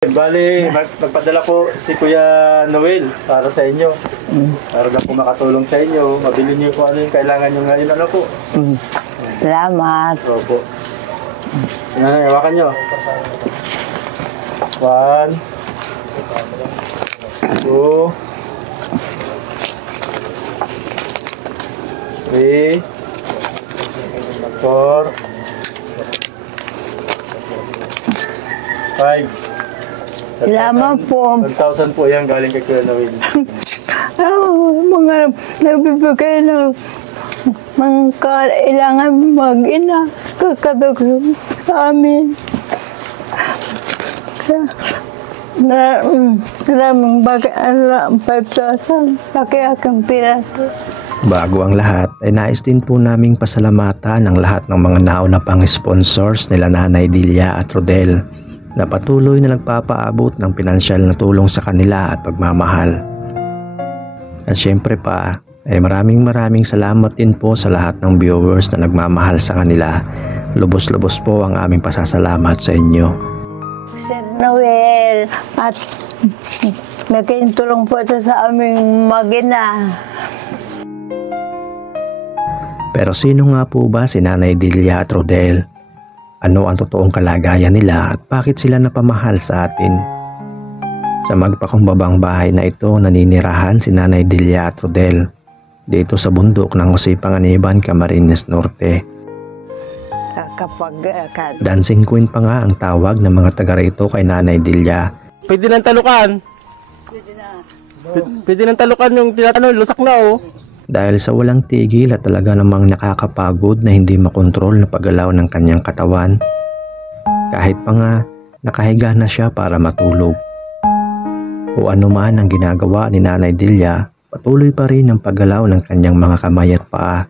Bali, magpadala po si Kuya Noel para sa inyo. Para lang po makatulong sa inyo. Mabili niyo po ano yung kailangan nyo ngayon. Ano po? Salamat. Opo. Hawakan nyo. 1, 2, 3, 4, 5. Salamat po. 1,000 po yan galing kay Kuya Noel. Mga nagbibigay ng mga kailangan mag-ina, kakatulong sa amin. Maraming bagay, 5,000, laki akong pirato. Bago ang lahat ay nais din po naming pasalamatan ang lahat ng mga nauna pang sponsors nila Nanay Delia at Rodel na patuloy na nagpapaabot ng pinansyal na tulong sa kanila at pagmamahal. At syempre pa ay maraming salamat din po sa lahat ng viewers na nagmamahal sa kanila. Lubos-lubos po ang aming pasasalamat sa inyo. Sir Noel, at naging tulong po ito sa aming mag-ina. Pero sino nga po ba si Nanay Delia at Rodel? Ano ang totoong kalagayan nila at bakit sila napamahal sa atin? Sa magpakumbabang bahay na ito naninirahan si Nanay Delia at Rodel dito sa bundok ng Jose Panganiban, Camarines Norte. Dancing Queen pa nga ang tawag ng mga taga rito kay Nanay Delia. Pwede nang talukan. Pwede nang talukan yung tinatanong, lusak na oh. Dahil sa walang tigil at talaga namang nakakapagod na hindi makontrol na paggalaw ng kanyang katawan. Kahit pa nga nakahiga na siya para matulog. O ano man ang ginagawa ni Nanay Delia, patuloy pa rin ang paggalaw ng kanyang mga kamay at paa.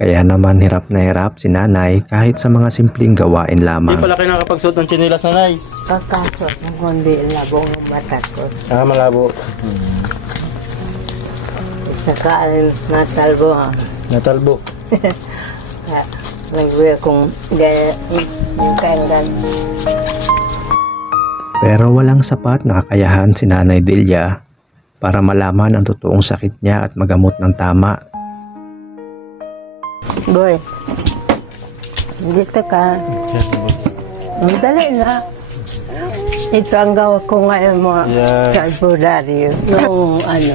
Kaya naman hirap na hirap si Nanay kahit sa mga simpleng gawain lamang. Hindi pala kayo nakapagsuot ng tsinelas, Nanay? Kakasot ng kundi labong mata ko. Malabo. Saka natalbo ha. Natalbo. Nagbuya kong gaya yung kailan. Pero walang sapat na kakayahan si Nanay Delia para malaman ang totoong sakit niya at magamot ng tama. Boy, dito ka. Dali na. Ito ang gawa ko ngayon mo sa albularyo. Yung ano,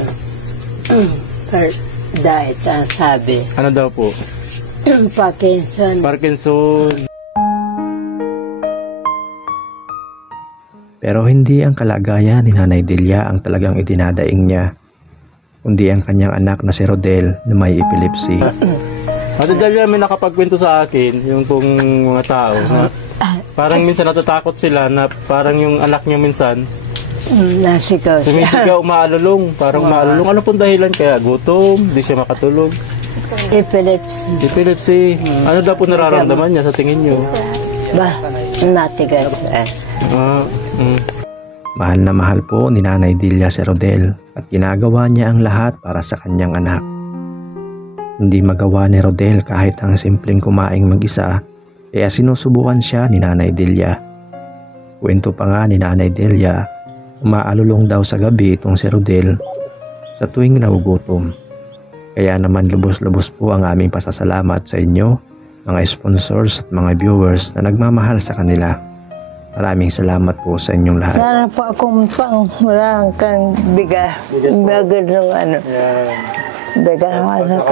diet ang sabi. Ano daw po? Parkinson. Pero hindi ang kalagayan ni Nanay Delia ang talagang idinadaing niya, kundi ang kanyang anak na si Rodel na may epilepsy. Ate Delia, may nakapagkwento sa akin, yung pong mga tao, na parang minsan natatakot sila na parang yung anak niya minsan Nasigaw siya. sumisigaw, umaalulong, parang umaalulong. Ano pong dahilan kaya? Gutom, di siya makatulog. Epilepsy. Ano daw po nararamdaman niya sa tingin niyo? Ba, natigas. Mahal na mahal po ni Nanay Delia si Rodel at ginagawa niya ang lahat para sa kanyang anak. Hindi magawa ni Rodel kahit ang simpleng kumaing mag-isa, kaya sinusubukan siya ni Nanay Delia. Kwento pa nga ni Nanay Delia, umaalulong daw sa gabi itong si Rodel sa tuwing nagugutom. Kaya naman lubos-lubos po ang aming pasasalamat sa inyo, mga sponsors at mga viewers na nagmamahal sa kanila. Maraming salamat po sa inyong lahat. Sana po akong wala kang biga. Biga ng ano. Biga naman sa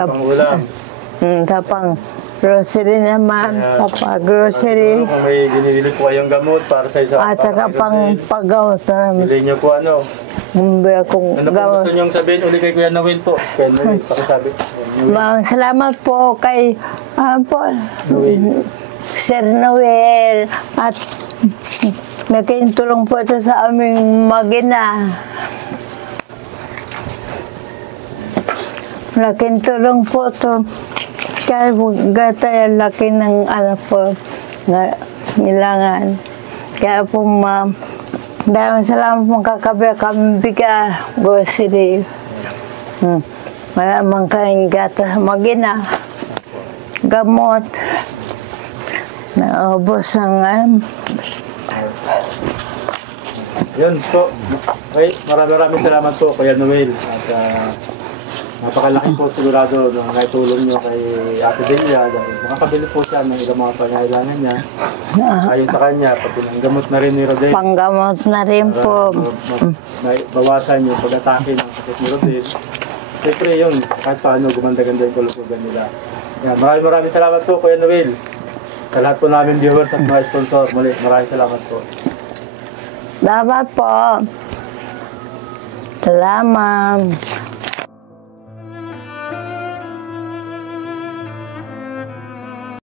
tapang grocery naman. Papa grocery. Kung may binibili po kayong gamot para sa isang at saka pang paggamot namin. bili niyo po ano. Bumbi akong Ano po gusto niyong sabihin uli kay Kuya Noel po? Kuya Noel, pakisabi. salamat po kay Sir Noel at naging tulong po ito sa aming mag-ina. Laking tulong po ito. Kaya gata yung laki ng anak po na nilangan. Kaya po dahil salamat po kakabi kami biga grocery. Maramang kayong gata sa mag-ina. Gamot. Naubos ang Yun po. Okay, maraming salamat po, Kuya Noel. At napakalaki po sigurado na naitulong nyo kay Ate Delia. Dahil makakabili po siya ng ilang mga pangailangan niya. Ayon sa kanya, pati ng gamot na rin ni Rodel. Panggamot na rin po. Bawasan yung pag-atake ng sakit ni Rodel. Siyempre yun, kahit paano gumanda-ganda yung kalusugan nila. Yan, maraming salamat po, Kuya Noel. Sa lahat po namin viewers at mga sponsor, muli, maraming salamat po. Dapat po. Salamat.